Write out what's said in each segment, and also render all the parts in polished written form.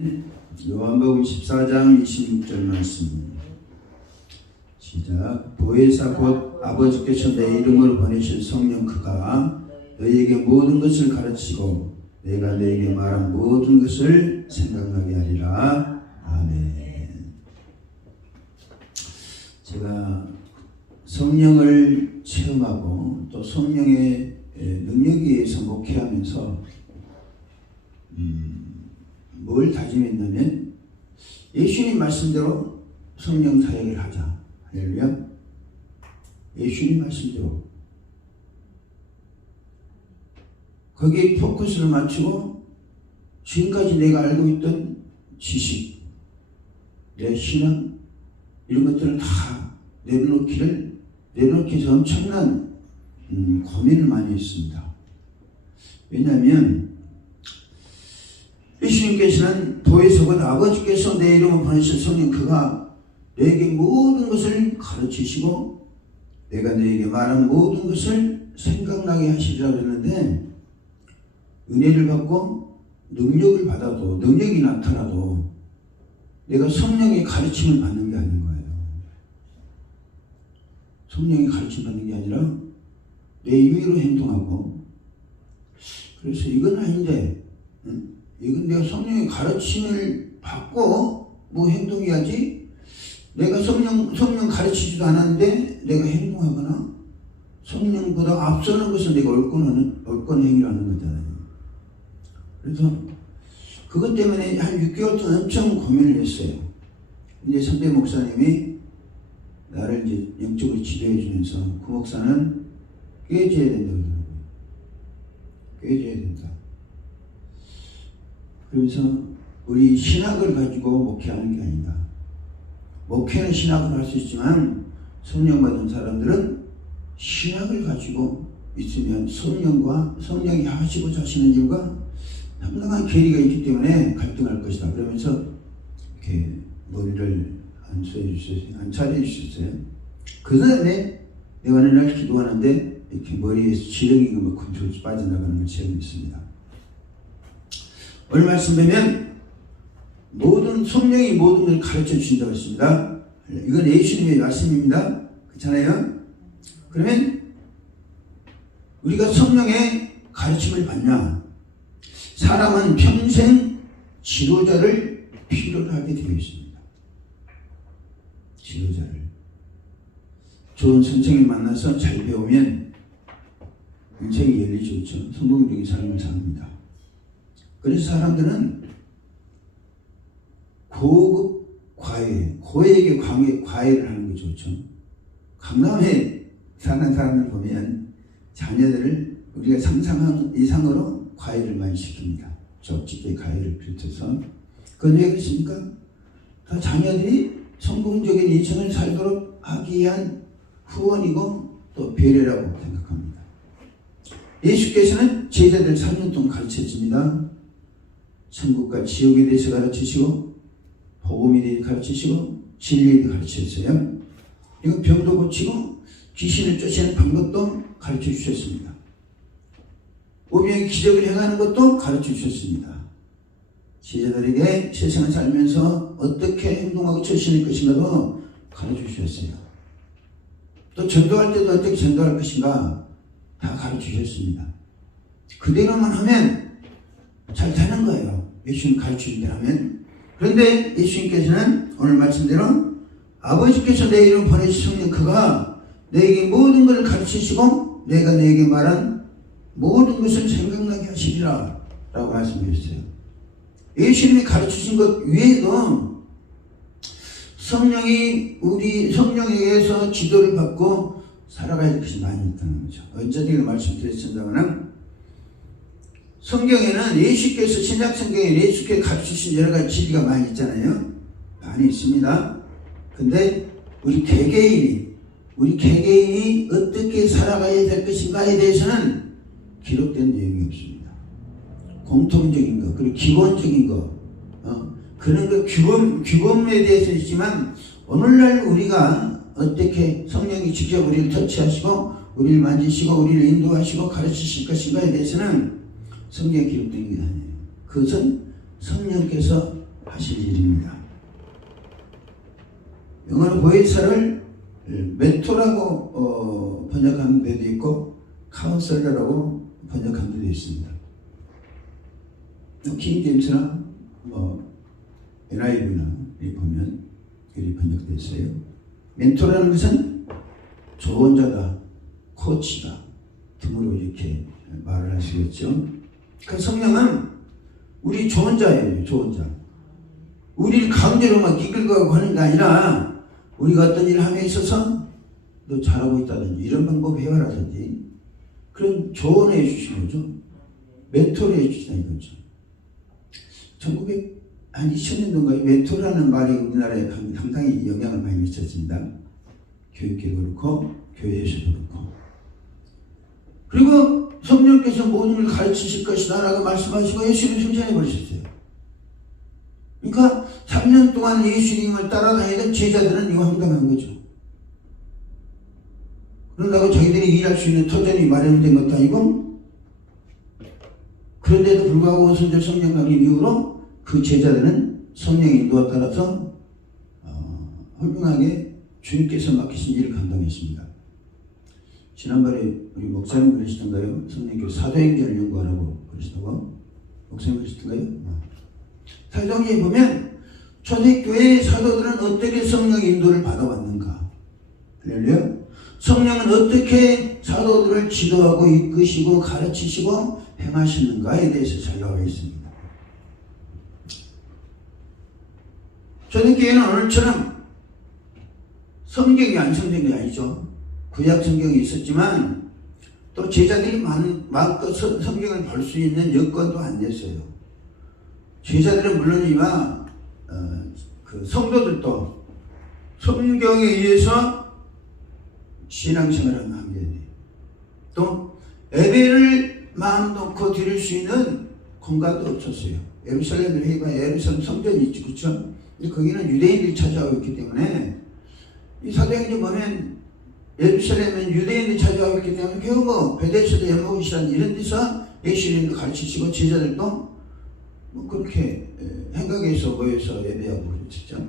요한복음 14장 26절 말씀 시작. 보혜사 곧 아버지께서 내 이름으로 보내실 성령 그가 너희에게 모든 것을 가르치고 내가 너희에게 말한 모든 것을 생각나게 하리라. 아멘. 제가 성령을 체험하고 또 성령의 능력에 의해서 목회하면서 뭘 다짐했냐면 예수님 말씀대로 성령 사역을 하자. 할렐루야. 예수님 말씀대로 거기에 포커스를 맞추고 지금까지 내가 알고 있던 지식, 내 신앙 이런 것들을 다 내려놓기 위해서 엄청난 고민을 많이 했습니다. 왜냐하면 예수님께서는 보혜사 곧 아버지께서 내 이름을 보내실 성령 그가 너에게 모든 것을 가르치시고 내가 너에게 말한 모든 것을 생각나게 하시리라 그랬는데, 은혜를 받고 능력을 받아도 능력이 나타나도 내가 성령의 가르침을 받는 게 아닌 거예요. 성령의 가르침 받는 게 아니라 내 임의로 행동하고, 그래서 이건 아닌데 이건 내가 성령의 가르침을 받고 뭐 행동해야지, 내가 성령 가르치지도 않았는데 내가 행동하거나 성령보다 앞서는 것은 내가 옳건 행위를 하는 거잖아요. 그래서 그것 때문에 한 6개월 동안 엄청 고민을 했어요. 이제 선배 목사님이 나를 이제 영적으로 지도해 주면서 그 목사는 깨져야 된다고 그러더라고요. 깨져야 된다. 그러면서 우리 신학을 가지고 목회하는 게 아니다. 목회는 신학을 할 수 있지만 성령 받은 사람들은 신학을 가지고 있으면 성령이 하시고자 하시는 일과 상당한 괴리가 있기 때문에 갈등할 것이다. 그러면서 이렇게 머리를 안 차려 주셨어요. 그 다음에 내가 어느 날 기도하는데 이렇게 머리에서 지렁이가 막 굴뚝 빠져나가는 걸 체험했습니다. 오늘 말씀 보면 성령이 모든 걸 가르쳐 주신다고 했습니다. 이건 예수님의 말씀입니다. 그렇잖아요? 그러면 우리가 성령의 가르침을 받냐? 사람은 평생 지도자를 필요로 하게 되어 있습니다. 지도자를. 좋은 선생을 만나서 잘 배우면 인생이 열리죠. 그렇죠? 성공적인 삶을 삽니다. 그래서 사람들은 고급 과외, 고액의 과외를 하는 게 좋죠. 강남에 사는 사람을 보면 자녀들을 우리가 상상한 이상으로 과외를 많이 시킵니다. 적직의 과외를 비롯해서. 그건 왜 그렇습니까? 다 자녀들이 성공적인 인생을 살도록 하기 위한 후원이고 또 배려라고 생각합니다. 예수께서는 제자들 3년 동안 가르쳤습니다. 천국과 지옥에 대해서 가르치시고 복음에 대해서 가르치시고 진리에 대해서 가르치셨어요. 그리고 병도 고치고 귀신을 쫓아내는 방법도 가르쳐 주셨습니다. 오병의 기적을 행하는 것도 가르쳐 주셨습니다. 제자들에게 세상을 살면서 어떻게 행동하고 처신할 것인가도 가르쳐 주셨어요. 또 전도할 때도 어떻게 전도할 것인가 다 가르쳐 주셨습니다. 그대로만 하면 잘 되는 거예요. 예수님 가르치는 대로 하면. 그런데 예수님께서는 오늘 말씀대로 아버지께서 내 이름 보내신 성령 그가 너에게 모든 것을 가르치시고 내가 너에게 말한 모든 것을 생각나게 하시리라 라고 말씀하셨어요. 예수님이 가르치신 것 외에도 성령에 의해서 지도를 받고 살아가야 될 것이 많이 있다는 거죠. 어쩌다가 말씀드렸습니다만 성경에는 예수께서 신약 성경에 예수께서 가르치신 여러 가지 진리가 많이 있잖아요. 많이 있습니다. 근데 우리 개개인이 어떻게 살아가야 될 것인가에 대해서는 기록된 내용이 없습니다. 공통적인 거, 그리고 기본적인 거, 그런 거 규범에 대해서 있지만 오늘날 우리가 어떻게 성령이 직접 우리를 터치하시고 우리를 만지시고 우리를 인도하시고 가르치실 것인가에 대해서는 성경에 기록된 게 아니에요. 그것은 성령께서 하실 일입니다. 영어로 보혜사를 멘토라고 번역하는 데도 있고 카운셀러라고 번역하는 데도 있습니다. 킹제임스나 NIV나 보면 이렇게 번역되어 있어요. 멘토라는 것은 조언자다, 코치다 등으로 이렇게 말을 하시겠죠. 그 성령은 우리 조언자예요. 조언자. 우리를 강제로 막 이끌고 하는 게 아니라 우리가 어떤 일을 함에 있어서 너 잘하고 있다든지 이런 방법 해와라든지 그런 조언해 주신 거죠. 멘토를 해 주시다 이거죠. 2000년도인가 멘토라는 말이 우리나라에 상당히 영향을 많이 미쳤습니다. 교육계도 그렇고 교회에서도 그렇고. 그리고 성령께서 모든 걸 가르치실 것이다 라고 말씀하시고 예수님을 승천해 버리셨어요. 그러니까 3년 동안 예수님을 따라다니던 제자들은 이거 황당한 거죠. 그런다고 자기들이 일할 수 있는 터전이 마련된 것도 아니고, 그런데도 불구하고 오순절 성령 강림 이후로 그 제자들은 성령의 인도에 따라서 훌륭하게 주님께서 맡기신 일을 감당했습니다. 지난번에 우리 목사님 그러시던가요? 성령께서 사도행전을 연구하라고 그러시다고? 목사님 그러시던가요? 사도행전에 보면 초대교회의 사도들은 어떻게 성령의 인도를 받아왔는가? 할렐루야. 성령은 어떻게 사도들을 지도하고 이끄시고 가르치시고 행하시는가에 대해서 잘 나와 있습니다. 초대교회는 오늘처럼 성경이 완성된 게 아니죠. 구약 성경이 있었지만 또 제자들이 마음껏 성경을 볼 수 있는 여건도 안 됐어요. 제자들은 물론이와 그 성도들도 성경에 의해서 신앙생활을 하게 돼요. 또 예배를 마음 놓고 드릴 수 있는 공간도 없었어요. 예루살렘 회의가 예루살렘 성전이 있죠, 그렇죠? 근데 거기는 유대인들이 찾아오고 있기 때문에 이 사도행전 보면 예루살렘은 유대인들이 찾아오고 있기 때문에 결국 베데스다 연못이라는 이런 데서 예수님도 가르치시고 제자들도 그렇게 행각에서 모여서 예배하고 그랬죠.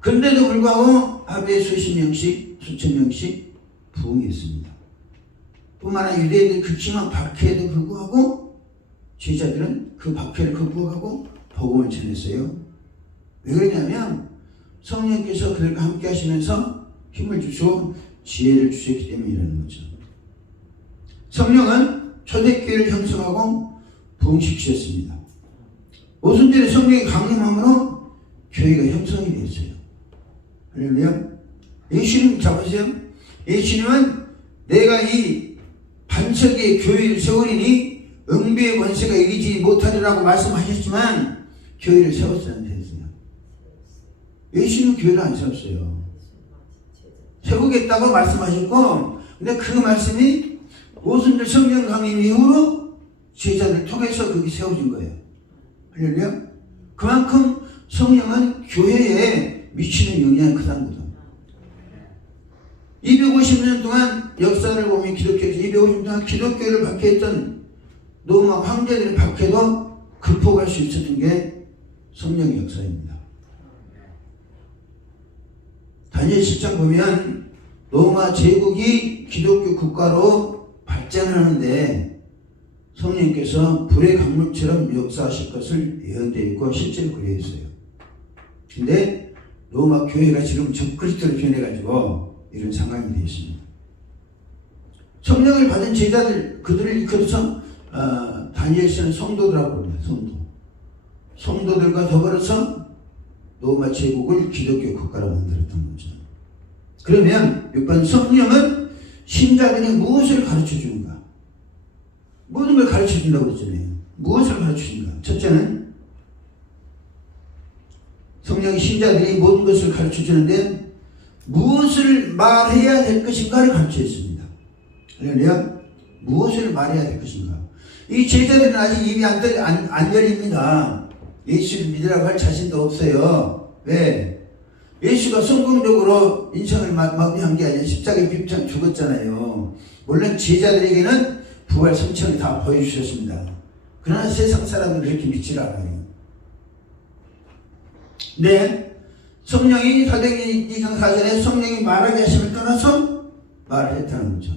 그런데도 불구하고 하루에 수십 명씩 수천 명씩 부흥했습니다. 뿐만 아니라 유대인들이 극심한 박해에도 불구하고 제자들은 그 박해를 극복하고 복음을 전했어요. 왜 그러냐면 성령께서 그들과 함께 하시면서 힘을 주시고 지혜를 주셨기 때문이라는 거죠. 성령은 초대교회를 형성하고 부흥시키셨습니다. 오순절에 성령의 강림함으로 교회가 형성이 되었어요. 할렐루야. 예수님 잡으세요. 예수님은 내가 이 반석의 교회를 세우리니 응비의 권세가 이기지 못하리라고 말씀하셨지만 교회를 세웠어야 했어요. 예수님은 교회를 안 세웠어요. 세우겠다고 말씀하셨고, 근데 그 말씀이 오순절 성령 강림 이후로 제자들 통해서 그게 세워진 거예요. 할렐루야. 그만큼 성령은 교회에 미치는 영향이 크다는 거죠. 250년 동안 역사를 보면 기독교에서 250년 동안 기독교를 박해했던 로마 황제들의 박해도 극복할 수 있었던 게 성령의 역사입니다. 다니엘 10장 보면 로마 제국이 기독교 국가로 발전하는데 성령께서 불의 강물처럼 역사하실 것을 예언되어 있고 실제로 그려 있어요. 근데 로마 교회가 지금 적그리스도로 변해가지고 이런 상황이 되어 있습니다. 성령을 받은 제자들, 그들을 이끌어서 다니엘서는 성도들하고 합니다. 성도들과 더불어서 로마 제국을 기독교 국가로 만들었던 거죠. 그러면 6번 성령은 신자들이 무엇을 가르쳐주는가? 모든 걸 가르쳐준다고 그랬잖아요. 무엇을 가르쳐준가? 첫째는 성령이 신자들이 모든 것을 가르쳐주는데 무엇을 말해야 될 것인가를 가르쳐줬습니다. 할렐루야. 무엇을 말해야 될 것인가? 이 제자들은 아직 입이 안 열립니다. 예수를 믿으라고 할 자신도 없어요. 왜? 예수가 성공적으로 인생을 마무리한 게 아니라 십자가에 핍장 죽었잖아요. 물론 제자들에게는 부활 성천을 다 보여주셨습니다. 그러나 세상 사람들은 그렇게 믿지 않아요. 네, 성령이 사도행전 2장 4절에 성령이 말하게 하심을 떠나서 말을 했다는 거죠.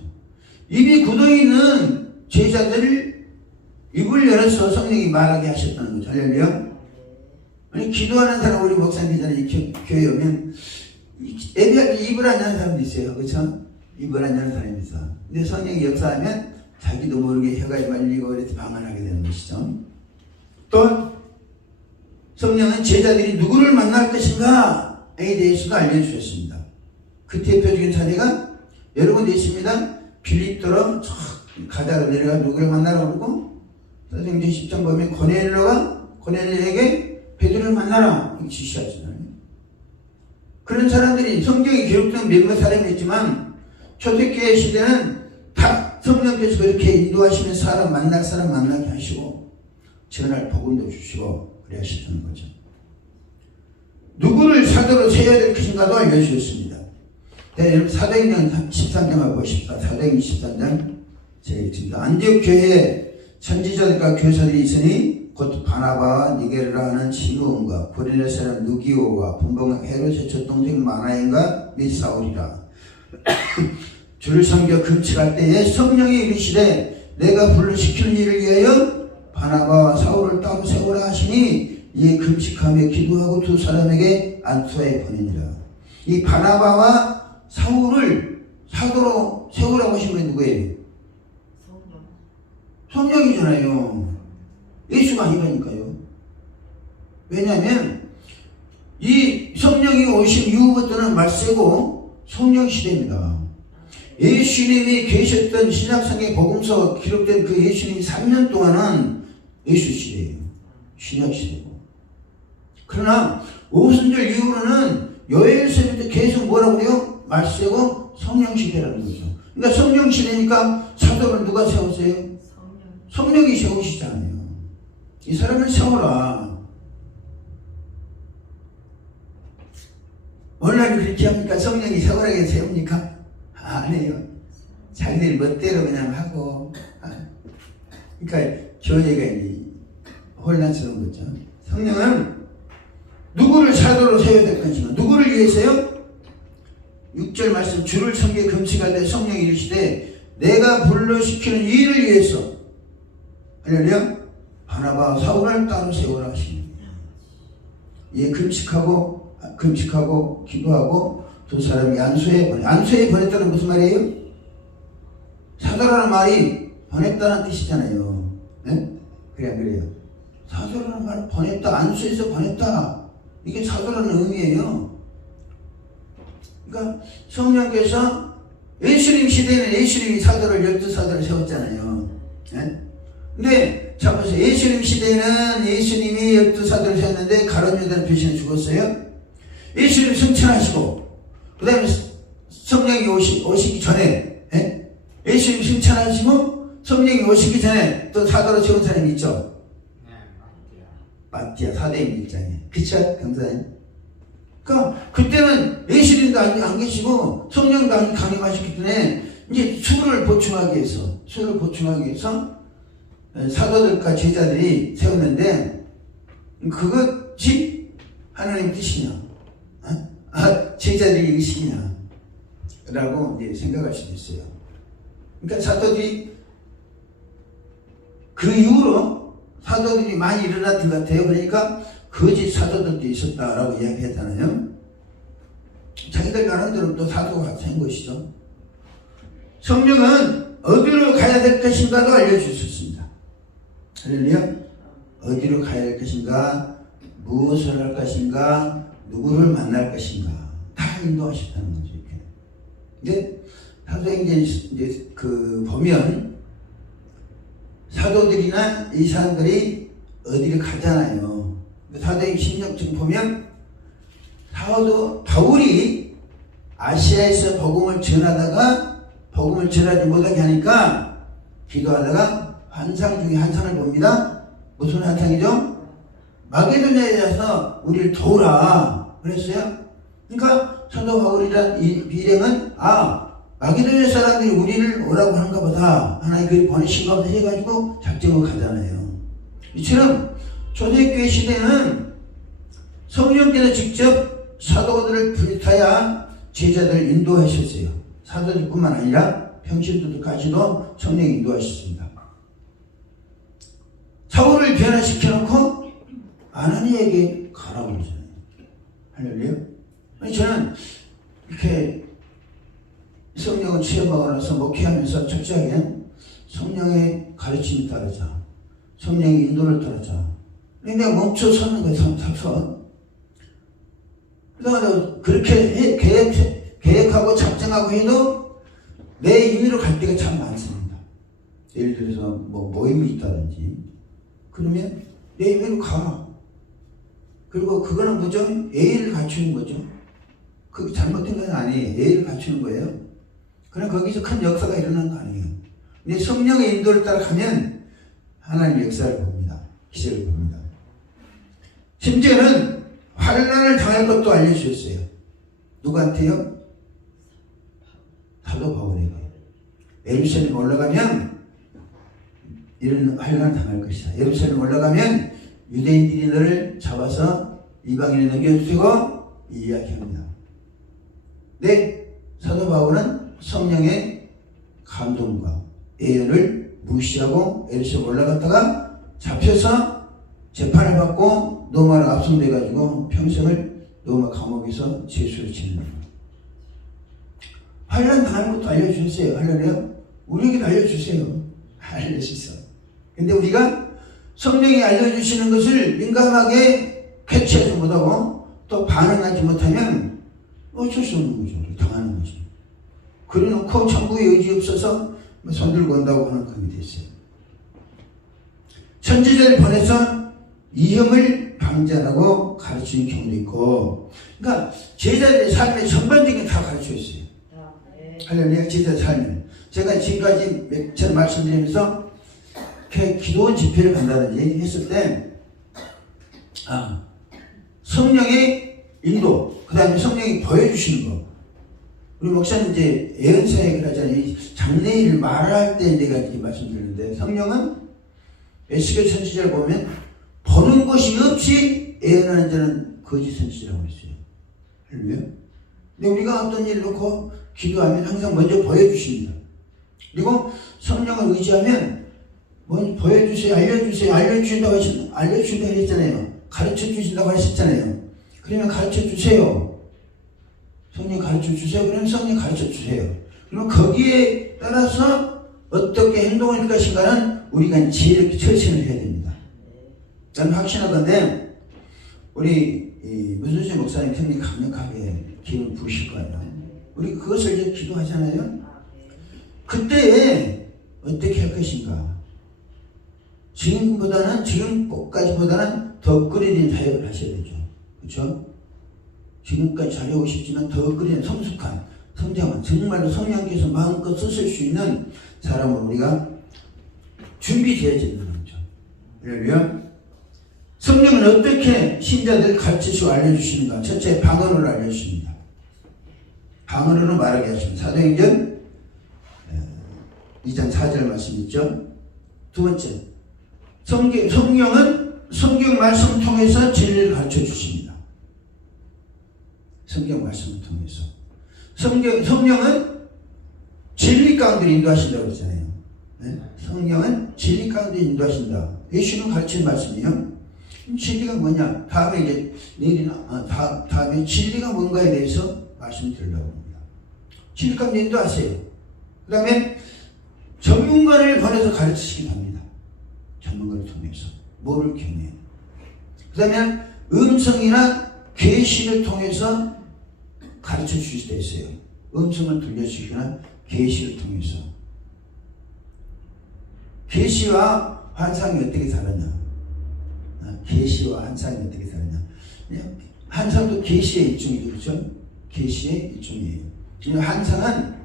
입이 굳어 있는 제자들을 입을 열어서 성령이 말하게 하셨다는 거죠. 할렐루야. 아니, 기도하는 사람, 우리 목사님들이 교회 오면 예배할 때 입을 안 여는 사람도 있어요. 그렇죠? 입을 안 여는 사람이 있어. 근데 성령이 역사하면 자기도 모르게 혀가 말리고 그래서 방언하게 되는 것이죠. 또 성령은 제자들이 누구를 만날 것인가에 대해서도 알려주셨습니다. 그 대표적인 사례가 여러 군데 있습니다. 빌립도로 가다가 내려가 누구를 만나라고 그러고, 사도행전 10장 보면 고넬료에게 베드로를 만나라 이렇게 지시하잖아요. 그런 사람들이 성경에 기록된 몇몇 사람이 있지만 초대교회 시대는 다 성령께서 그렇게 인도하시면 사람 만나게 하시고 전할 복음도 주시고 그래 하셨다는 거죠. 누구를 사도로 세워야 될 것인가도 알려주셨습니다. 여러분 사도행전 13장을 보십시다. 사도행전 13장 제가 읽습니다. 안디옥 교회에 선지자들과 교사들이 있으니 곧 바나바와 니게르라 하는 시므온과 고릴네 사람 누기오와 분봉 헤롯의 젖동생 마나엔과 및 사울이라. 주를 섬겨 금식할 때에 성령이 이르시되 내가 불러시키는 일을 위하여 바나바와 사울을 따로 세우라 하시니 이 금식하며 기도하고 두 사람에게 안수하여 보내니라. 이 바나바와 사울을 사도로 세우라고 하신 분 누구예요? 성령이잖아요. 예수가 아니라니까요. 왜냐하면 이 성령이 오신 이후부터는 말세고 성령 시대입니다. 예수님이 계셨던 신약성의 복음서 기록된 그 예수님이 3년 동안은 예수 시대예요. 신약 시대고. 그러나 오순절 이후로는 요엘서부터 계속 뭐라고 그래요? 말세고 성령 시대라는 거죠. 그러니까 성령 시대니까 사도를 누가 세웠어요? 성령이 세우시잖아요. 이 사람을 세워라. 원래 그렇게 합니까? 성령이 세우라게 세웁니까? 안 해요. 자기들 멋대로 그냥 하고. 그러니까 교회가 이제 혼란스러운 거죠. 성령은 누구를 사도로 세워야 될 것인가? 누구를 위해서요? 6절 말씀, 주를 섬겨 금식할 때 성령이 이르시되 내가 불러시키는 일을 위해서, 할렐루야, 바나바 사울을 따로 세우라 하시니. 예, 금식하고 기도하고 두 사람이 안수에 보냈다는 무슨 말이에요? 사도라는 말이 보냈다는 뜻이잖아요. 네? 그래요. 사도라는 말 보냈다, 안수에서 보냈다, 이게 사도라는 의미예요. 그러니까 성령께서 예수님 시대에는 예수님이 사도를 12사도를 세웠잖아요. 네? 근데 자 보세요. 예수님 시대에는 예수님이 12사도를 세웠는데 가룟 유다는 배신해 죽었어요. 예수님 승천하시고 그 다음에 성령이 오시기 전에, 예? 예수님 승천하시고 성령이 오시기 전에 또 사도로 세운 사람이 있죠. 마띠아 사도행전 1장에. 그쵸? 강사님. 그러니까 그때는 예수님도 안 계시고 성령도 안 강림하셨기 때문에 이제 수를 보충하기 위해서 사도들과 제자들이 세웠는데 그것이 하나님의 뜻이냐? 제자들이 의식이냐? 라고 이제 생각할 수도 있어요. 그러니까 사도들이 그 이후로 사도들이 많이 일어났던 것 같아요. 그러니까 거짓 사도들도 있었다라고 이야기했잖아요. 자기들 나름대로 또 사도가 된 것이죠. 성령은 어디로 가야 될 것인가도 알려주셨습니다. 할렐루야. 어디로 가야 될 것인가, 무엇을 할 것인가, 누구를 만날 것인가 다 인도하셨다는 거죠. 이렇게. 이제 사도행전 이제 보면 사도들이나 이 사람들이 어디를 가잖아요. 사도행전 16장 보면 사도 바울이 아시아에서 복음을 전하다가 복음을 전하지 못하게 하니까 기도하다가 환상 중에 환상을 봅니다. 무슨 환상이죠? 마게도냐에 대해서 우리를 도우라 그랬어요. 그러니까 사도 바울이란 이 비령은 마게도냐 사람들이 우리를 오라고 하는가 보다, 하나님 그리 보내신가 보다 해가지고 작정을 가잖아요. 이처럼 초대교회 시대는 성령께서 직접 사도들을 불타야 제자들을 인도하셨어요. 사도들뿐만 아니라 평신도들까지도 성령이 인도하셨습니다. 사울을 변화시켜놓고 아나니에게 가라고 그러잖아요. 할렐루야. 아니 저는 이렇게 성령을 체험하고 나서 목회하면서 첫째하게 성령의 가르침을 따르자, 성령의 인도를 따르자. 내가 멈춰 서는 거예요. 서서. 그러다가 그렇게 계획하고 작정하고 해도 내 임의로 갈 때가 참 많습니다. 예를 들어서 모임이 있다든지 그러면 내 임의로 가. 그리고 그거는 뭐죠? 예의를 갖추는 거죠. 그게 잘못된 건 아니에요. 예의를 갖추는 거예요. 그럼 거기서 큰 역사가 일어나는 거 아니에요. 근데 성령의 인도를 따라가면 하나님의 역사를 봅니다. 기적을 봅니다. 심지어는 환난을 당할 것도 알려주셨어요. 누구한테요? 사도 바울에게. 예루살렘 올라가면 이런 환난을 당할 것이다. 예루살렘 올라가면 유대인들이 너를 잡아서 이방인에 넘겨주시고 이야기합니다. 네, 사도 바울은 성령의 감동과 예언을 무시하고 예루살렘 올라갔다가 잡혀서 재판을 받고 로마로 압송돼가지고 평생을 로마 감옥에서 죄수를 지는 거예요. 환난 당하는 것도 알려주세요. 할렐루야. 우리에게도 알려주세요. 알려주세요. 근데 우리가 성령이 알려주시는 것을 민감하게 캐치하지 못하고 또 반응하지 못하면 어쩔 수 없는 거죠. 당하는 거죠. 그래놓고 천국에 의지 없어서 손 들고 온다고 하는 그게 됐어요. 선지자를 보내서 이형을 방지하라고 가르치는 경우도 있고, 그러니까 제자들의 삶의 전반적인 다 가르쳐줬어요. 할렐루야. 제자 삶을 제가 지금까지 몇 차 말씀드리면서 이렇게 기도원 집회를 간다든지 했을 때 성령의 인도, 그 다음에 성령이 보여주시는 거. 우리 목사님 이제 예언사역을 하잖아요. 장래일을 말할 때 내가 이렇게 말씀드리는데, 성령은 에스겔 선지자를 보면 보는 것이 없이 예언하는 자는 거짓 선지자라고 했어요. 할렐루야. 근데 우리가 어떤 일을 놓고 기도하면 항상 먼저 보여주십니다. 그리고 성령을 의지하면 먼저 보여주세요, 알려주세요, 알려주신다고 했잖아요. 가르쳐 주신다고 하셨잖아요. 그러면 가르쳐 주세요. 성령 가르쳐 주세요. 그러면 성령 가르쳐 주세요. 그럼 거기에 따라서 어떻게 행동할 것인가는 우리가 지혜롭게 철신을 해야 됩니다. 저는 확신하건대 우리 문순실 목사님 굉장히 강력하게 기운을 부으실 거예요. 우리 그것을 이제 기도하잖아요. 그때 어떻게 할 것인가? 지금까지보다는 더 끓이는 사역을 하셔야 되죠. 그렇죠? 지금까지 잘해오셨지만 더 끓이는 성숙한, 성장한, 정말로 성령께서 마음껏 쓰실 수 있는 사람을 우리가 준비되어야 된다는 거죠. 할렐루야. 성령은 어떻게 신자들을 가르치시고 알려주시는가? 첫째, 방언으로 알려주십니다. 방언으로 말하게 하십니다. 사도행전 2장 4절 말씀 있죠. 두 번째, 성령은 성경 말씀을 통해서 진리를 가르쳐 주십니다. 성경 말씀을 통해서. 성령은 진리 가운데 인도하신다고 했잖아요. 네? 성령은 진리 가운데 인도하신다. 예수는 가르치는 말씀이에요. 진리가 뭐냐? 다음에 이제 다음에 진리가 뭔가에 대해서 말씀드리려고 합니다. 진리 가운데 인도하세요. 그 다음에 전문가를 보내서 가르치시기 합니다. 전문가를 통해서 뭐를 경외해요. 그 다음에 음성이나 계시를 통해서 가르쳐 주실 때 있어요. 음성을 들려주시거나 계시를 통해서. 계시와 환상이 어떻게 다르냐? 계시와 환상이 어떻게 다르냐? 환상도 계시의 일종이죠. 그렇죠? 계시의 일종이에요. 환상은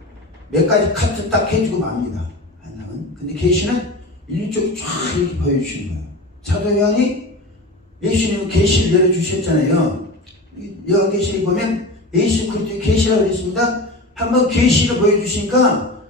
몇 가지 카트 딱 해주고 맙니다. 환상은. 근데 계시는 일쪽이 쫙 이렇게 보여주시는 거예요. 사도 요한이 예수님 계시를 열어주셨잖아요. 요한계시를 보면 예수 그리스도의 계시라고 그랬습니다. 한번 계시를 보여주시니까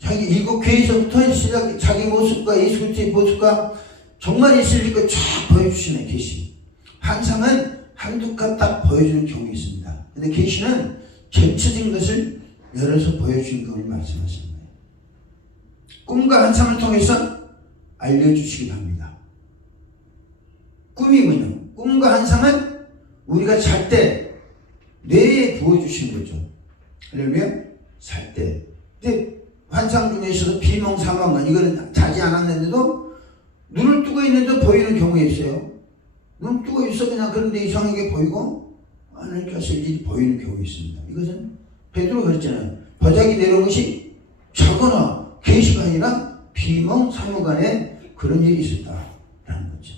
자기 일곱 교회에서부터 자기 모습과 예수 그리스도의 모습과 정말 있을 것 쫙 보여주시네. 계시. 환상은 한두 값 딱 보여주는 경우가 있습니다. 근데 계시는 겹쳐진 것을 열어서 보여주는 경우를 말씀하시는 거예요. 꿈과 환상을 통해서 알려주시기도 합니다. 꿈이군요. 꿈과 환상은 우리가 잘 때 뇌에 부어주시는 거죠. 할렐루야? 잘 때. 근데 환상 중에서도 비몽사몽, 이거는 자지 않았는데도 눈을 뜨고 있는데 보이는 경우가 있어요. 눈을 뜨고 있어 그냥 그런데 이상하게 보이고 하나님께서 일이 보이는 경우가 있습니다. 이것은 베드로가 그랬잖아요. 보자기 내려온 것이 자거나 계시가 아니라 비몽사몽간에 그런 일이 있었다라는 거죠.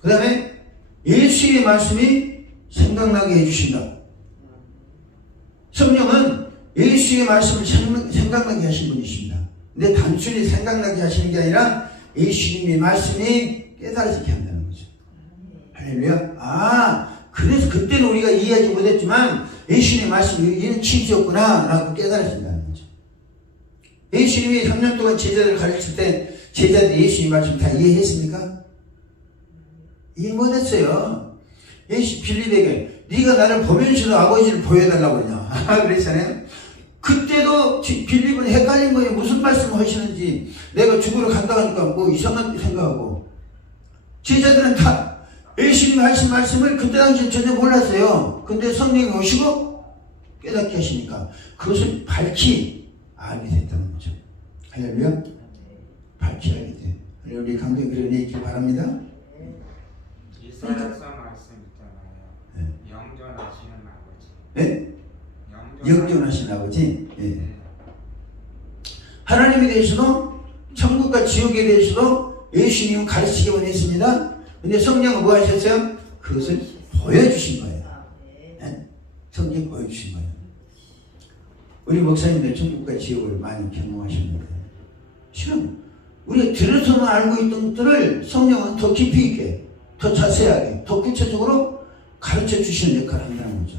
그 다음에 예수의 말씀이 생각나게 해주신다. 성령은 예수의 말씀을 생각나게 하신 분이십니다. 근데 단순히 생각나게 하시는 게 아니라 예수님의 말씀이 깨달아지게 한다는 거죠. 할렐루야. 그래서 그때는 우리가 이해하지 못했지만 예수님의 말씀이 이런 취지였구나 라고 깨달아진다는 거죠. 예수님이 3년 동안 제자들을 가르칠 때 제자들이 예수님의 말씀 다 이해했습니까? 이해 못했어요. 예수 빌립에게 네가 나를 보면서도 아버지를 보여달라고 그러냐 그랬잖아요. 그때도 빌립은 헷갈린 거예요. 무슨 말씀을 하시는지. 내가 죽으러 간다고 하니까 뭐 이상한 생각하고. 제자들은 다 예수님이 하신 말씀을 그때 당시에 전혀 몰랐어요. 근데 성령이 오시고 깨닫게 하시니까 그것을 밝히 알게 됐다는 거죠. 할렐루야. 밝히 알게 돼. 우리 강도에 그런 얘기 바랍니다. 이사야서 말씀 있잖아요. 네. 영존하시는 아버지. 네? 영존하신 아버지. 네. 하나님에 대해서도 천국과 지옥에 대해서도 예수님은 가르치기만 했습니다. 근데 성령은 뭐 하셨어요? 그것을 보여주신 거예요. 네? 성경이 보여주신 거예요. 우리 목사님들 천국과 지옥을 많이 경험하셨는데 실은 우리가 들어서만 알고 있던 것들을 성령은 더 깊이 있게, 더 자세하게, 더 구체적으로 가르쳐 주시는 역할을 한다는 거죠.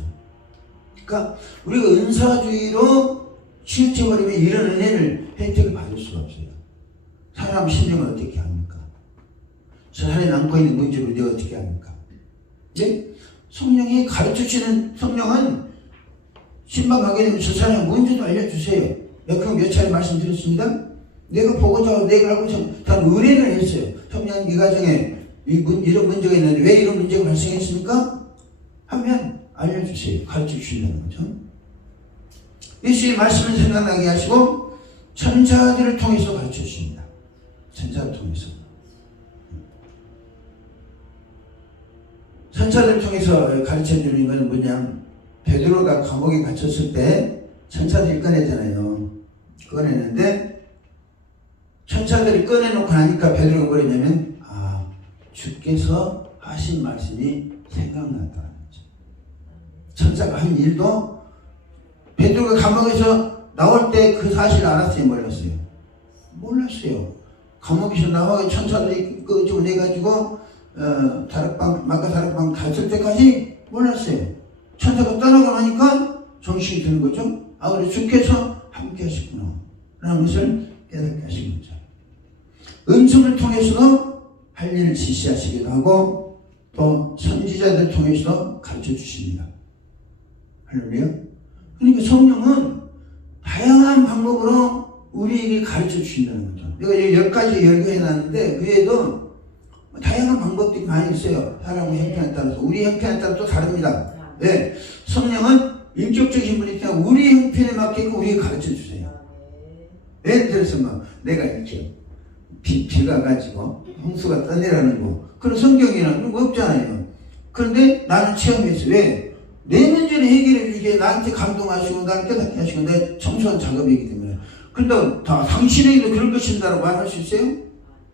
그러니까 우리가 은사주의로 치우쳐버리면 이런 은혜를 혜택을 받을 수가 없어요. 사람 심령을 어떻게 합니까? 사람이 안고 있는 문제를 내가 어떻게 합니까? 네? 성령이 가르쳐 주시는 성령은 신방하게 되면 저 사람의 문제도 알려주세요. 그럼 몇 차례 말씀드렸습니다. 내가 보고자 내가 알고 단 의뢰를 했어요. 성령님 이 가정에 이런 문제가 있는데 왜 이런 문제가 발생했습니까? 하면 알려주세요. 가르쳐 주신다는 거죠. 예수의 말씀을 생각나게 하시고 천사들을 통해서 가르쳐 주십니다. 천사를 통해서. 천사들을 통해서 가르쳐 주는 것은 뭐냐? 베드로가 감옥에 갇혔을 때 천사들이 꺼내잖아요. 꺼내는데 천사들이 꺼내놓고 나니까 베드로가 뭐랬냐면 주께서 하신 말씀이 생각났다는 거죠. 천사가 한 일도 베드로가 감옥에서 나올 때 그 사실을 알았어요? 몰랐어요? 몰랐어요. 감옥에서 나와 천사들이 끄집어내가지고 마가다락방 갔을 때까지 몰랐어요. 천사가 떠나고 나니까 정신이 드는 거죠. 그래 주께서 함께 하시구나 라는 것을 깨닫게 하신 거죠. 음성을 통해서도 할 일을 지시하시기도 하고 또 선지자들 통해서도 가르쳐 주십니다. 할렐루야. 그러니까 성령은 다양한 방법으로 우리에게 가르쳐 주신다는 거죠. 내가 10가지 열거해놨는데 그 외에도 다양한 방법들이 많이 있어요. 사람의 형편에 따라서. 우리 형편에 따라 또 다릅니다. 네. 성령은 인격적인 분이기 때문에 우리 형편에 맞게끔 우리에게 가르쳐 주세요. 예를 들어서 내가 이렇게 비가 가지고 홍수가 떠내라는 거. 그런 성경에는 그런 거 없잖아요. 그런데 나는 체험했어. 왜? 내 문제를 해결해 주기에 나한테 감동하시고 나를 깨닫게 하시고 내 청소한 작업이기 때문에. 그런데 당신에게도 그럴 것인다라고 말할 수 있어요?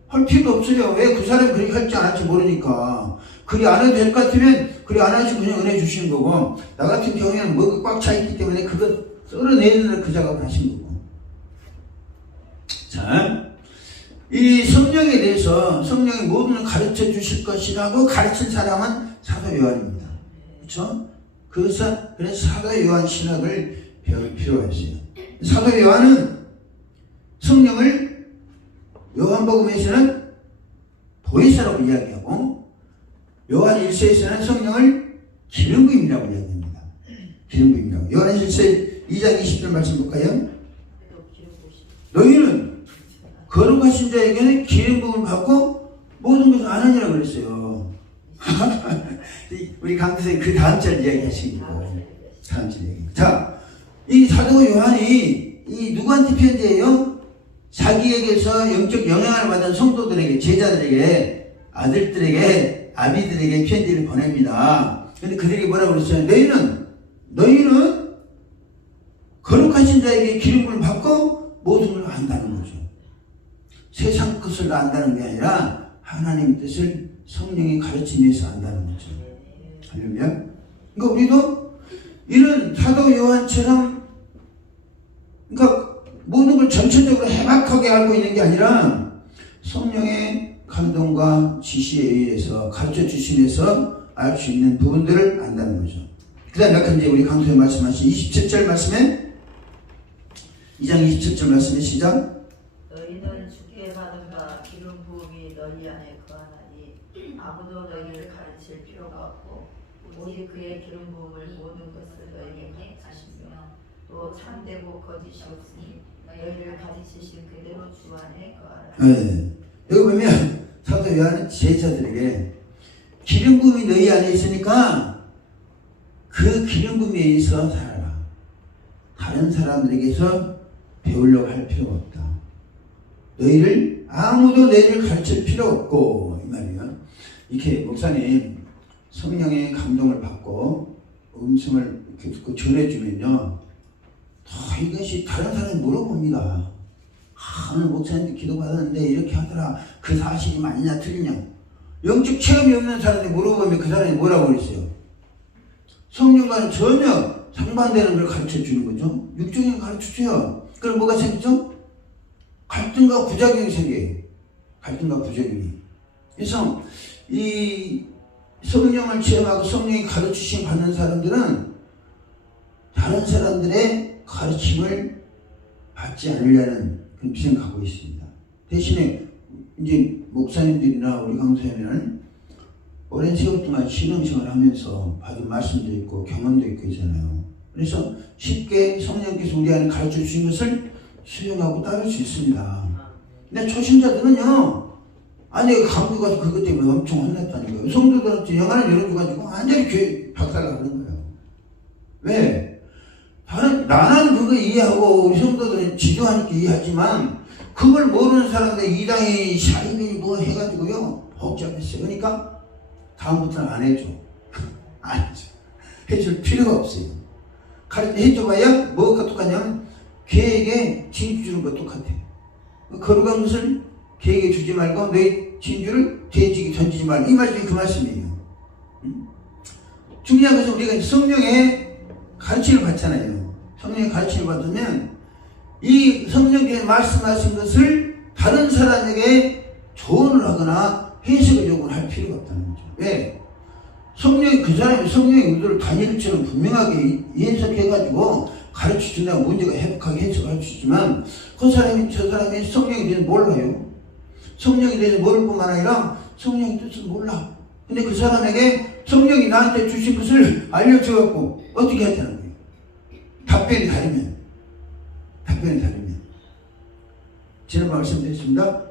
할 필요도 없어요. 왜? 그 사람이 그렇게 할지 안 할지 모르니까. 그리 안 해도 될 것 같으면 그리 안 하시고 그냥 은혜 주시는 거고, 나 같은 경우에는 뭐가 꽉 차 있기 때문에 그거 썰어내는 그 작업을 하신 거고. 자, 이 성령에 대해서 성령이 모든 걸 가르쳐 주실 것이라고 가르친 사람은 사도 요한입니다. 그렇죠? 그래서 사도 요한 신학을 배울 필요가 있어요. 사도 요한은 성령을, 요한복음에서는 보혜사라고 이야기하고 요한 1서에서는 성령을 기름 부음이라고 이야기합니다. 기름 부음이라고. 요한 1서 2장 20절 말씀 볼까요? 너희는 거룩하신 자에게는 기름 부음을 받고 모든 것을 아느니라 그랬어요. 우리 강도선생님 그 다음 절 이야기하시고 다음 절 이야기. 자, 이 사도 요한이 이 누구한테 편지해요? 자기에게서 영적 영향을 받은 성도들에게, 제자들에게, 아들들에게, 아비들에게 편지를 보냅니다. 근데 그들이 뭐라고 그랬어요? 너희는 거룩하신 자에게 기름을 받고 모든 걸 안다는 거죠. 세상 것을 안다는 게 아니라 하나님의 뜻을 성령의 가르침에서 안다는 거죠. 할렐루야. 그러니까 우리도 이런 사도 요한처럼 그러니까 모든 걸 전체적으로 해박하게 알고 있는 게 아니라 성령의 감동과 지시에 의해서 가르쳐 주심에서 알 수 있는 부분들을 안다는 거죠. 그 다음에 이제 우리 강도에 말씀하신 27절 말씀에 2장 27절 말씀에 시작. 너희는 주께 받은 바 기름 부음이 너희 안에 거하나니 아무도 너희를 가르칠 필요가 없고 오직 그의 기름 부음을 모든 것을 너희에게 하시며 또 참되고 거짓이 없으니 너희를 가르치신 그대로 주 안에 거하라. 네. 여기 보면 사도 요한은 제자들에게 기름 부음이 너희 안에 있으니까 그 기름 부음에 의해서 살아라. 다른 사람들에게서 배우려고 할 필요가 없다. 아무도 너희를 가르칠 필요 없고 이 말이야. 이렇게 목사님 성령의 감동을 받고 음성을 이렇게 듣고 전해주면요, 이것이 다른 사람이 물어봅니다. 오늘 목사님도 기도받았는데 이렇게 하더라. 그 사실이 맞냐 틀리냐. 영적 체험이 없는 사람한테 물어보면 그 사람이 뭐라고 그랬어요? 성령과는 전혀 상반되는 걸 가르쳐 주는 거죠. 육종이 가르쳐 줘요. 그럼 뭐가 생기죠? 갈등과 부작용이 생겨요. 갈등과 부작용이. 그래서 이 성령을 체험하고 성령이 가르치심 받는 사람들은 다른 사람들의 가르침을 받지 않으려는 그런 비전을 갖고 있습니다. 대신에 이제 목사님들이나 우리 강사님은 오랜 세월 동안 신앙생활을 하면서 받은 말씀도 있고 경험도 있고 있잖아요. 그래서 쉽게 성령께서 우리 안에 가르쳐 주신 것을 수용하고 따를 수 있습니다. 근데 초신자들은요, 아니 강국 가서 그것 때문에 엄청 혼났다는 거예요. 성도들한테 영안을 열어줘가지고 완전히 교회 박살나는 거예요. 왜? 나는 그거 이해하고 우리 성도들은 지도하니까 이해하지만 그걸 모르는 사람들 이당이 샤이니 뭐 해가지고요 복잡했어요. 그러니까 다음부터는 안 해줘. 안 해줘. 해줄 필요가 없어요. 해줘봐야 뭐가 똑같냐면 걔에게 진주 주는 거 똑같아. 거룩한 것을 걔에게 주지 말고 내 진주를 돼지에게 던지지 말고, 이 말씀이 그 말씀이에요. 중요한 것은 우리가 성령의 가르침을 받잖아요. 성령의 가르침을 받으면 이 성령께서 말씀하신 것을 다른 사람에게 조언을 하거나 해석을 요구할 필요가 없다는 거죠. 왜? 성령이 그 사람이 성령의 의도를 다니엘처럼 분명하게 해석해가지고 가르쳐 준다고 문제가 해석하게 해석할 수 있지만 그 사람이 저 사람이 성령에 대해서 몰라요. 성령에 대해서 모를 뿐만 아니라 성령의 뜻을 몰라. 근데 그 사람에게 성령이 나한테 주신 것을 알려줘갖고 어떻게 하자는 거예요? 답변이 다르면. 지난번 말씀드렸습니다.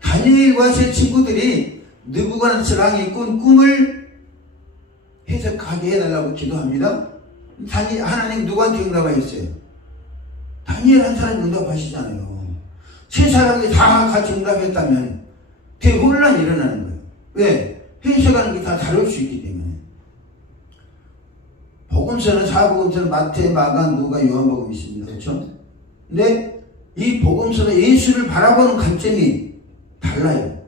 다니엘과 세 친구들이 느부갓네살 왕이 꾼 꿈을 해석하게 해달라고 기도합니다. 하나님 누구한테 응답하셨어요? 다니엘 한 사람이 응답하시잖아요. 세 사람이 다 같이 응답했다면 대혼란이 일어나는 거예요. 왜? 해석하는 게 다 다를 수 있기 때문에. 복음서는 사복음서는 마태, 마가, 누가, 요한복음이 있습니다. 그렇죠? 근데 이 복음서는 예수를 바라보는 관점이 달라요.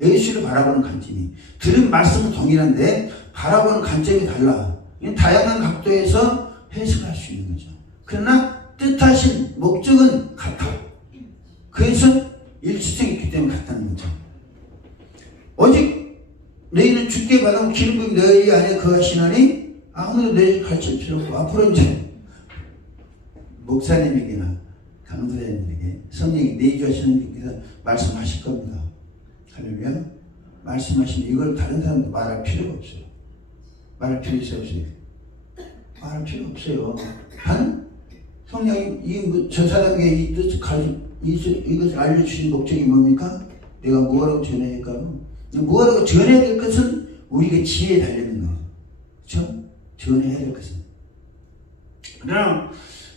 예수를 바라보는 관점이. 들은 말씀은 동일한데 바라보는 관점이 달라. 다양한 각도에서 해석할 수 있는 거죠. 그러나 뜻하신 목적은 같아. 그래서 일치성이 있기 때문에 같다는 거죠. 오직 너희는 주께 받은 기름 부음이 너희 안에 거하시나니 아무도 너희를 가르칠 필요 없고, 앞으로 이제 목사님에게나 강도자님에게 성령이 내주하시는 분께서 말씀하실 겁니다. 할렐루야. 말씀하시면 이걸 다른 사람도 말할 필요가 없어요. 말할 필요 있어요, 없어요? 말할 필요 없어요. 단 성령이 저 사람에게 이 뜻을 이것을 알려주신 목적이 뭡니까? 내가 뭐라고 전해야 할까요? 뭐라고 전해야 될 것은 우리가 지혜에 달려있는 거예요. 그렇죠? 전해야 될 것은. 그러나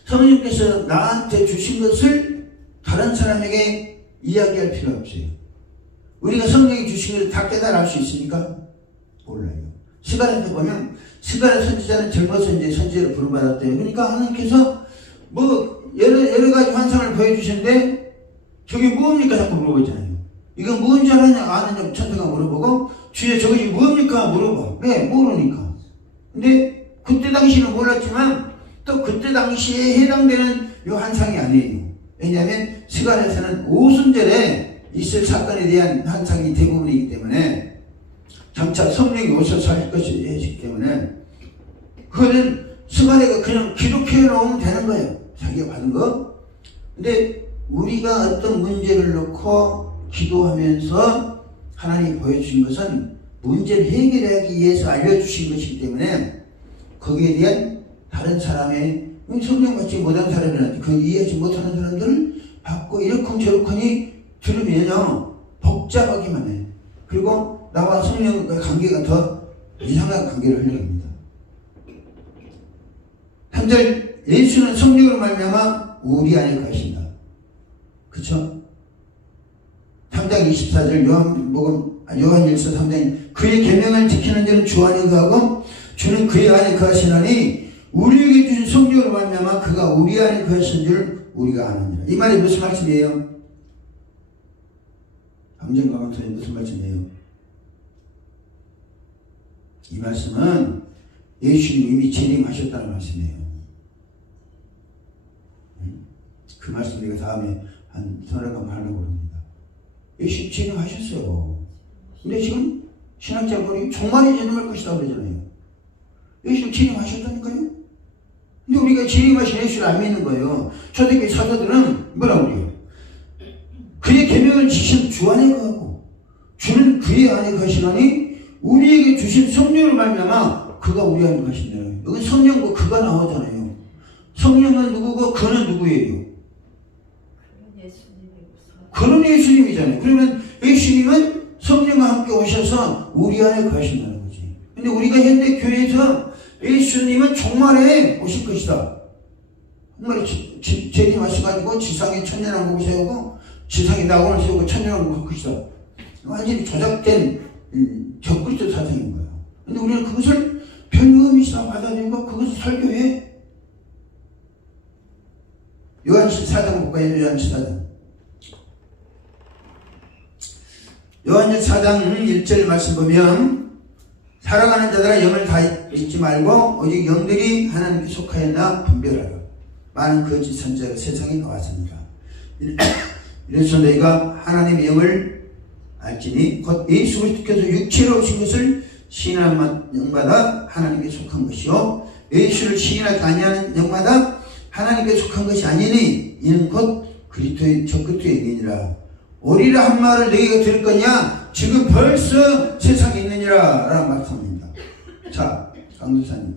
성령께서 나한테 주신 것을 다른 사람에게 이야기할 필요 없어요. 우리가 성령이 주신 것을 다 깨달아 알 수 있습니까? 몰라요. 스가랴에 보면 스가랴 선지자는 젊어서 이제 선지자로 부름받았대요. 그러니까 하나님께서 뭐 여러 가지 환상을 보여주시는데 저게 뭡니까 자꾸 물어보잖아요. 이건 뭔지 아느냐 천사가 물어보고 주여 저것이 뭡니까 물어봐. 왜? 모르니까. 근데 그때 당시는 몰랐지만 또 그때 당시에 해당되는 요 환상이 아니에요. 왜냐하면 스가랴에서는 오순절에 있을 사건에 대한 환상이 대부분이기 때문에 장차 성령이 오셔서 할 것이 되기 때문에 그거는 스가랴가 그냥 기록해 놓으면 되는 거예요. 자기가 받은 거. 근데 우리가 어떤 문제를 놓고 기도하면서 하나님이 보여주신 것은 문제를 해결하기 위해서 알려주신 것이기 때문에 거기에 대한 다른 사람의 성령 받지 못한 사람이나 그 이해하지 못하는 사람들을 받고 이렇게 저렇게 들으면요 복잡하기만 해. 그리고 나와 성령과 관계가 더 이상한 관계를 흘러갑니다. 3절 예수는 성령으로 말미암아 우리 안에 거하신다. 그쵸? 3장 24절 요한일서 3장 그의 계명을 지키는 자는 주 안에 거하고 주는 그의 안에 거하시나니 우리에게 주신 성령으로 말미암아 그가 우리 안에 거하신 줄 우리가 아느니라. 이 말이 무슨 말씀이에요? 강정강원선이 무슨 말씀이에요? 이 말씀은 예수님 이미 재림하셨다는 말씀이에요. 그 말씀 우리가 다음에 한 서너 번 하려고 합니다. 예수님 재림하셨어요. 근데 지금 신학자분이 종말에 재림할 것이다 그러잖아요. 예수님 재림하셨다니까요? 근데 우리가 재림하신 예수를 안 믿는 거예요. 초대교회 사도들은 뭐라고 그래요? 그의 계명을 지신 주 안에 거하고 주는 그의 안에 거하시나니 우리에게 주신 성령을 말미암아 그가 우리 안에 거하신다. 여기 성령과 그가 나오잖아요. 성령은 누구고 그는 누구예요? 그는 예수님이잖아요. 그러면 예수님은 성령과 함께 오셔서 우리 안에 거하신다는 거지. 근데 우리가 현대 교회에서 예수님은 종말에 오실 것이다. 정말 재림하셔가지고 지상에 천년왕국을 세우고 지상에 낙원을 세우고 천년왕국을 할 것이다. 완전히 조작된 적그리스도 사상인 거예요. 근데 우리는 그것을 별 의미 없이 받아들이고 그것을 설교해. 요한일서 4장 볼까요? 요한일서 4장. 요한일서 4장 1절 말씀 보면 살아가는 자들아 영을 다 잊지 말고 오직 영들이 하나님께 속하였나 분별하라. 많은 거짓 선지자가 세상에 나왔습니다. 이래서 너희가 하나님의 영을 알지니 곧 예수 그리스도께서 육체로 오신 것을 시인하는 영마다 하나님께 속한 것이요 예수를 시인하지 아니하는 영마다 하나님께 속한 것이 아니니 이는 곧 그리스도의 적그리스도의 영이니라. 오리라 한 말을 너희가 들을 거냐? 지금 벌써 세상에 있느니라 라는 말씀입니다. 자, 강도사님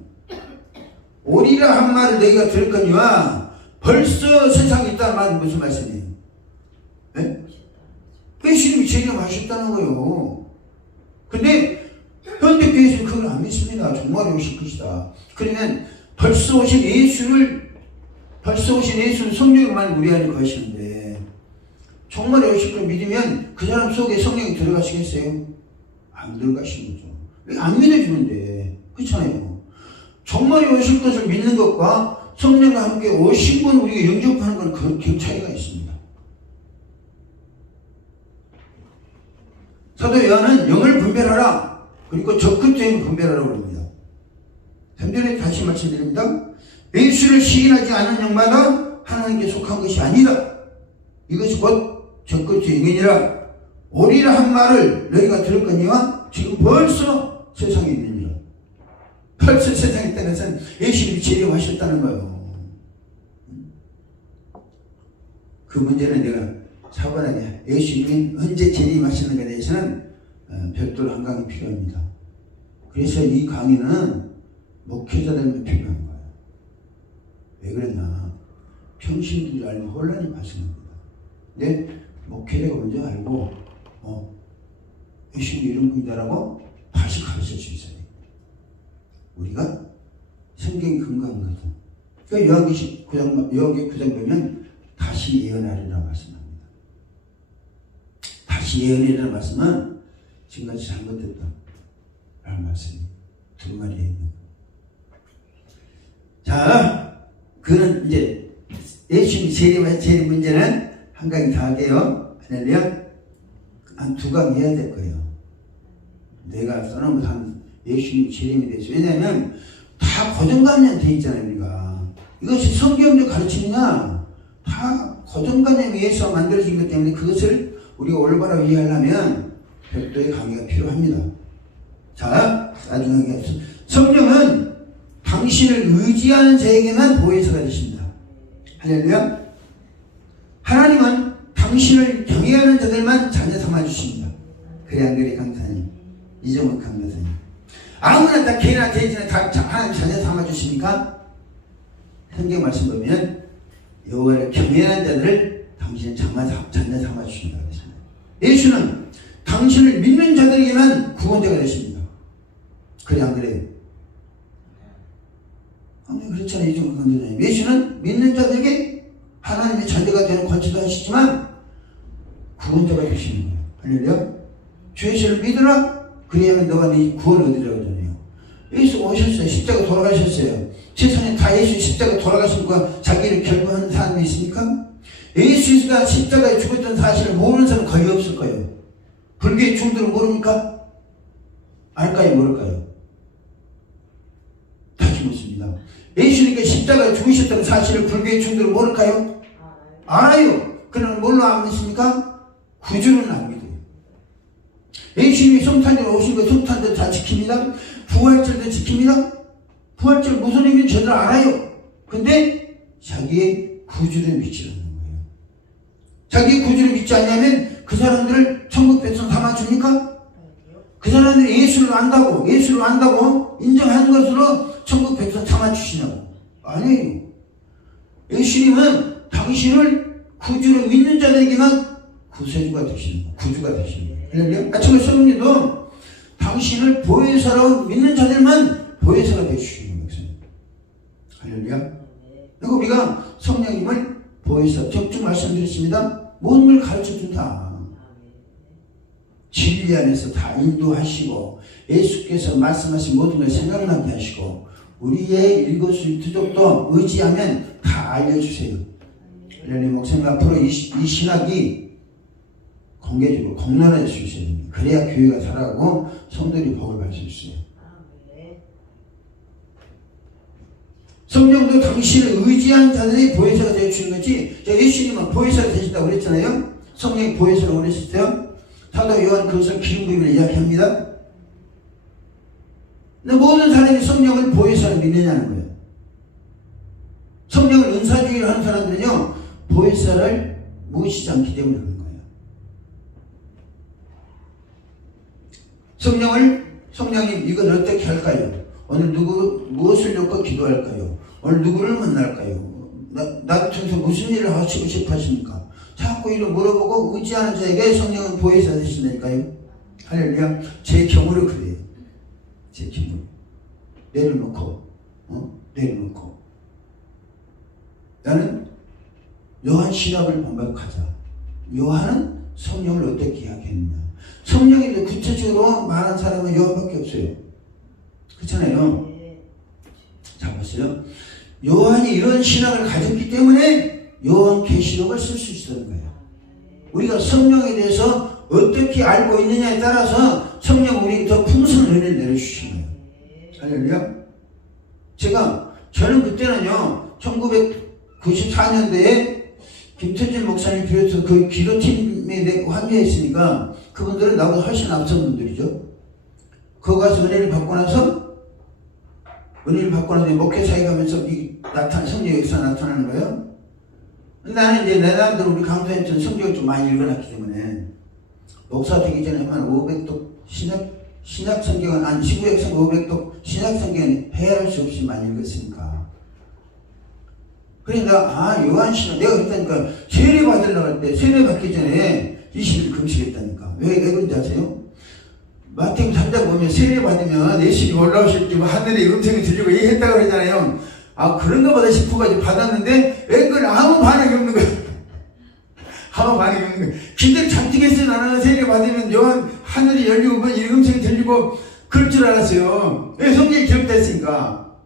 오리라 한 말을 너희가 들을 거니와 벌써 세상에 있다는 말은 무슨 말씀이에요? 네? 예수님이 재림하셨다는 거예요. 근데 현대교회에서는 그걸 안 믿습니다. 종말에 오실 것이다. 그러면 벌써 오신 예수는 성령으로만 우리 안에 거하시는데 종말에 오실 걸 믿으면 그 사람 속에 성령이 들어가시겠어요? 안 들어가시는 거죠. 왜 안 믿어주는데? 그렇잖아요. 종말에 오실 것을 믿는 것과 성령과 함께 오신 분 우리가 영접하는 건 그렇게 차이가 있습니다. 사도 요한은 영을 분별하라. 그리고 적그리스도의 영을 분별하라고 합니다. 3절에 다시 말씀드립니다. 예수를 시인하지 않은 영마다 하나님께 속한 것이 아니다. 이것이 곧 적그리스도의 영이니라. 오리라 한 말을 너희가 들을 거니와 지금 벌써 세상에 있느니라. 벌써 세상에 있다는 것은 예수님이 재림하셨다는 거예요. 그 문제는 내가 차분하게 예수님이 언제 재림하시는가에 대해서는 별도로 한 강이 필요합니다. 그래서 이 강의는 목회자들만 필요한 거예요. 왜 그랬나? 평신들이 알면 혼란이 발생합니다. 근데 목회자가 먼저 알고 예수님 이런 분이다라고 다시 가르칠 수 있어요. 우리가 성경이 근거한 거죠. 그러니까 요한계시 9장 보면 다시 예언하리라고 말씀합니다. 다시 예언이라는 말씀은 지금까지 잘못됐다 라는 말씀이 두루마리에 있는 거예요. 자, 그는 이제 예수님이 재림 문제는 한 강이 다 할게요. 할렐루야. 한 두 강 해야 될 거예요. 내가 써놓은 한 예수님 재림에 대해서. 왜냐하면 다 고정관념 돼 있잖아요. 우리가 이것이 성경적 가르침이냐 다 고정관념에 의해서 만들어진 것 때문에 그것을 우리가 올바로 이해하려면 별도의 강의가 필요합니다. 자, 나중에 성령은 당신을 의지하는 자에게만 보혜사가 되십니다. 할렐루야. 하나님은 당신을 경외하는 자들만 자녀 삼아주십니다. 그래 안 그래 강사님? 이정은 강사님. 아무나 다 개나 돼지나 다 하나님 자녀 삼아주십니까? 성경 말씀 보면 여호와를 경외하는 자들을 당신은 자녀 삼아주신다. 예수는 당신을 믿는 자들에게만 구원자가 되십니다. 그래 안 그래요? 아니 그렇잖아요. 이정은 강사님. 예수는 믿는 자들에게 하나님의 자녀가 되는 권세도 하시지만 구원자가 되시는 거예요. 할렐루야. 주 예수를 믿으라. 그래야만 너가 네 구원을 얻으려고 하잖아요. 예수 오셨어요. 십자가 돌아가셨어요. 세상에 다 예수 십자가 돌아가신 거와 자기를 결부하는 사람이 있습니까? 예수가 십자가에 죽었던 사실을 모르는 사람은 거의 없을 거예요. 불교의 중들은 모릅니까? 알까요? 모를까요? 다시 묻습니다. 예수님께 십자가에 죽으셨다는 사실을 불교의 중들은 모를까요? 알아요. 그러나 뭘로 안 믿습니까? 구주는 안 믿어요. 예수님이 성탄절에 오신 거 성탄절 다 지킵니다. 부활절도 지킵니다. 부활절 무슨 의미인지 저들 알아요. 근데 자기의 구주를 믿지 않는 거예요. 자기의 구주를 믿지 않냐면 그 사람들을 천국 백성 삼아줍니까? 그 사람들이 예수를 안다고 인정한 것으로 천국 백성 삼아주시냐고? 아니에요. 예수님은 당신을 구주로 믿는 자들에게만 구세주가 되시는 거예요. 구주가 되시는 거예요. 할렐루야. 마찬가지로 성령님도 당신을 보혜사라고 믿는 자들만 보혜사가 되시는 거예요. 할렐루야. 그리고 우리가 성령님을 보혜사, 쭉 말씀드렸습니다. 모든 걸 가르쳐준다. 진리 안에서 다 인도하시고 예수께서 말씀하신 모든 걸 생각나게 하시고 우리의 일거수일투족도 의지하면 다 알려주세요. 할렐루야. 목사님 앞으로 이 신학이 공개적으로 공론화될 수 있어야 됩니다. 그래야 교회가 살아가고 성도들이 복을 받을 수 있어요. 성령도 당신을 의지한 자들이 보혜사가 되어주는 거지. 예수님은 보혜사가 되신다고 그랬잖아요. 성령이 보혜사라고 그랬었어요. 사도 요한 그것을 기름 부음을 이야기합니다. 근데 모든 사람이 성령을 보혜사를 믿느냐는 거예요. 성령을 은사주의를 하는 사람들은요 보혜사를 무시하지 않기 때문에 그런 거예요. 성령님 이건 어떻게 할까요? 오늘 무엇을 놓고 기도할까요? 오늘 누구를 만날까요? 나도 평소 무슨 일을 하시고 싶어 하십니까? 자꾸 이런 물어보고 의지하는 자에게 성령은 보혜사 되신다니까요. 할렐루야. 제 경우로 그래요. 제 경우로 내려놓고 나는 요한 신학을 본받하자. 요한은 성령을 어떻게 이야기했느냐. 성령이 구체적으로 말한 사람은 요한밖에 없어요. 그렇잖아요. 자 보세요. 요한이 이런 신학을 가졌기 때문에 요한계시록을 쓸 수 있었던 거예요. 우리가 성령에 대해서 어떻게 알고 있느냐에 따라서 성령 우리에게 더 풍성한 은혜를 내려주신 거예요. 할렐루야. 저는 그때는요 1994년도에 김태진 목사님 비롯해서 그 기도팀에 합류했으니까 그분들은 나보다 훨씬 앞선 분들이죠. 거기 가서 은혜를 받고 나서 목회사에 가면서 성령의 역사 나타나는 거예요. 나는 이제 내 나름대로 우리 강사님처럼 성경을 좀 많이 읽어놨기 때문에 목사 되기 전에만 500독 신약 성경은 아니 시구약성 500독 신약 성경은 해할 수 없이 많이 읽었으니까. 그래 내가 요한신은 내가 그랬다니까 세례 받으려고 할 때 세례 받기 전에 20일 금식했다니까. 왜 그런지 아세요? 마태복음 3장 보면 세례 받으면 예수님이 올라오실 때 하늘의 음성이 들리고 얘기했다고 그러잖아요. 그런가 보다 싶어가지고 받았는데 왜 그걸 아무 반응이 없는 거야. 아무 반응이 없는 거야. 기대를 잔뜩 했어요. 나는 세례 받으면 하늘이 열리고 이 음성이 들리고 그럴 줄 알았어요. 왜 성경이 기록됐으니까.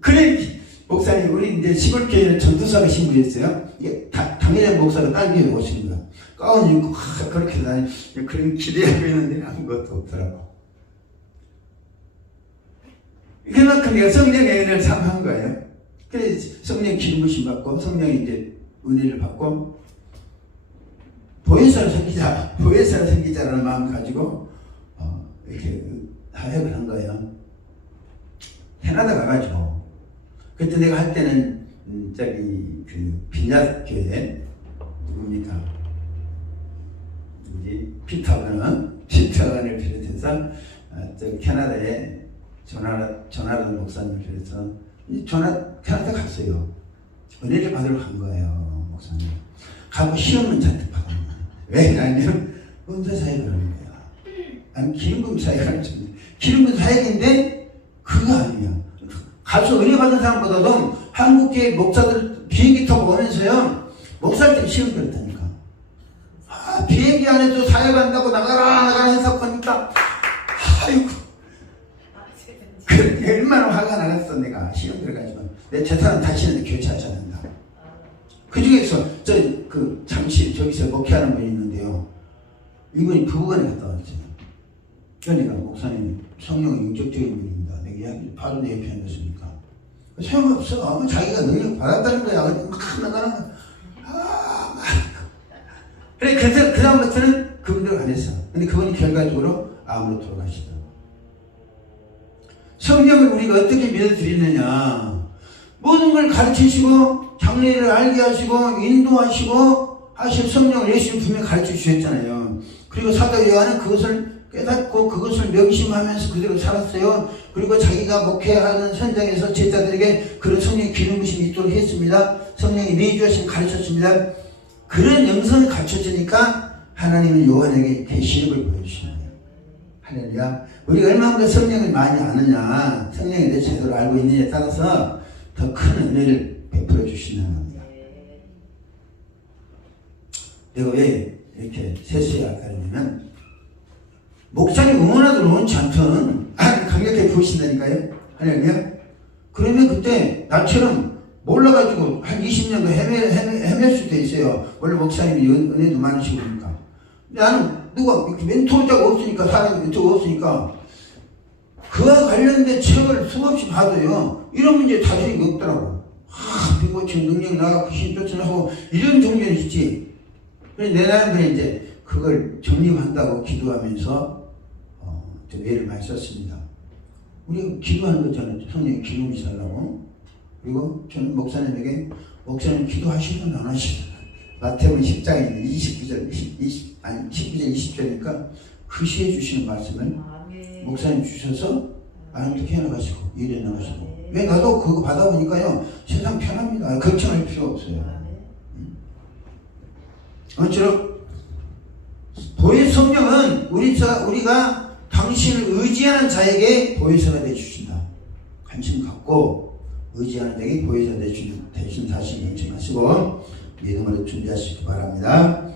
그래 목사님 우리 이제 시골교회는 전도사가 신부였어요. 이게 당연히 목사가 딸교회 오시는 거야. 가운 입고 그렇게 다니 그런 기대하고 있는데 아무것도 없더라고. 그만큼 내가 성령의 은혜를 삼한 거예요. 그래서 성령 기름 부심 받고 성령이 이제 은혜를 받고 보혜사로 섬기자라는 마음 가지고 이렇게 사역을 한 거예요. 캐나다 가가지고 그때 내가 할 때는 저기 그 빈야교회 누굽니까? 피터건을 비롯해서 저 캐나다에 조나단 목사님을 비롯해서 캐나다 갔어요. 은혜를 받으러 간 거예요, 목사님. 가고 시험은 잔뜩 받은 거예요. 왜 그러냐면 은사 사역을 하는 거야. 아니 기름부음 사역을 하는 거야. 기름부음 사역인데 그거 아니야. 가서 은혜 받은 사람보다도 한국계 목사들 비행기 타고 오면서요 목사님들이 시험 들었다니까. 비행기 안에도 사역한다고 나가라 해서 보니까 아이고 얼마나 화가 나갔어. 내가 시험 들어가지고 내 재산은 다시는 교체하지 않는다. 그 중에서 잠시 저기서 목회하는 분이 있는데요. 이분이 부부간에 갔다 왔어요. 그러니까 목사님 성령은 영적적인 분입니다. 내가 이야기 바로 내 옆에 앉았으니까 소용없어. 자기가 능력 받았다는 거야. 막 나가는 그래, 그래서 그 다음부터는 그분들 안 했어. 근데 그분이 결과적으로 암으로 돌아가시더라고. 성령을 우리가 어떻게 믿어드리느냐. 모든 걸 가르치시고, 장래를 알게 하시고, 인도하시고, 하실 성령을 예수님 분명히 가르쳐 주셨잖아요. 그리고 사도 요한은 그것을 깨닫고, 그것을 명심하면서 그대로 살았어요. 그리고 자기가 목회하는 현장에서 제자들에게 그런 성령의 기름 부심이 있도록 했습니다. 성령이 내주하신 가르쳤습니다. 그런 영성을 갖춰주니까 하나님은 요한에게 계시력을 보여주시는 거예요. 할렐루야. 우리가 얼마나 성령을 많이 아느냐, 성령에 대해 제대로 알고 있느냐에 따라서 더 큰 은혜를 베풀어 주시는 겁니다. 내가 왜 이렇게 세수해야 하냐면 목사님 응원하든 원치 않든 강력하게 부으신다니까요. 할렐루야. 그러면 그때 나처럼 몰라가지고 한 20년도 헤맬 수도 있어요. 원래 목사님이 은혜도 많으시고 그러니까. 나는 누가 멘토자가 없으니까, 사람이 멘토가 없으니까 그와 관련된 책을 수없이 봐도요 이런 문제 다스리기 없더라고. 이거 지금 능력 나가고 힘 쫓아나고 이런 종류는 있지. 내 나름대로 이제 그걸 정립한다고 기도하면서 좀 애를 많이 썼습니다. 우리가 기도하는 거잖아요. 성령의 기름이 살라고. 그리고 저는 목사님에게 목사님 기도하시면 안 하시면 마태복음 10장에 19절 20절이니까 그시해 주시는 말씀을 목사님 주셔서 어떻게 해나가시고 일해 나가시고. 왜 나도 그거 받아보니까요 세상 편합니다. 걱정할 필요 없어요. 아무쪼록 보혜 성령은 우리가 당신을 의지하는 자에게 보혜사가 되주신다. 관심 갖고 의지하는 자에게 보혜사 되신 사실 인정하시고 믿음으로 준비하시기 바랍니다.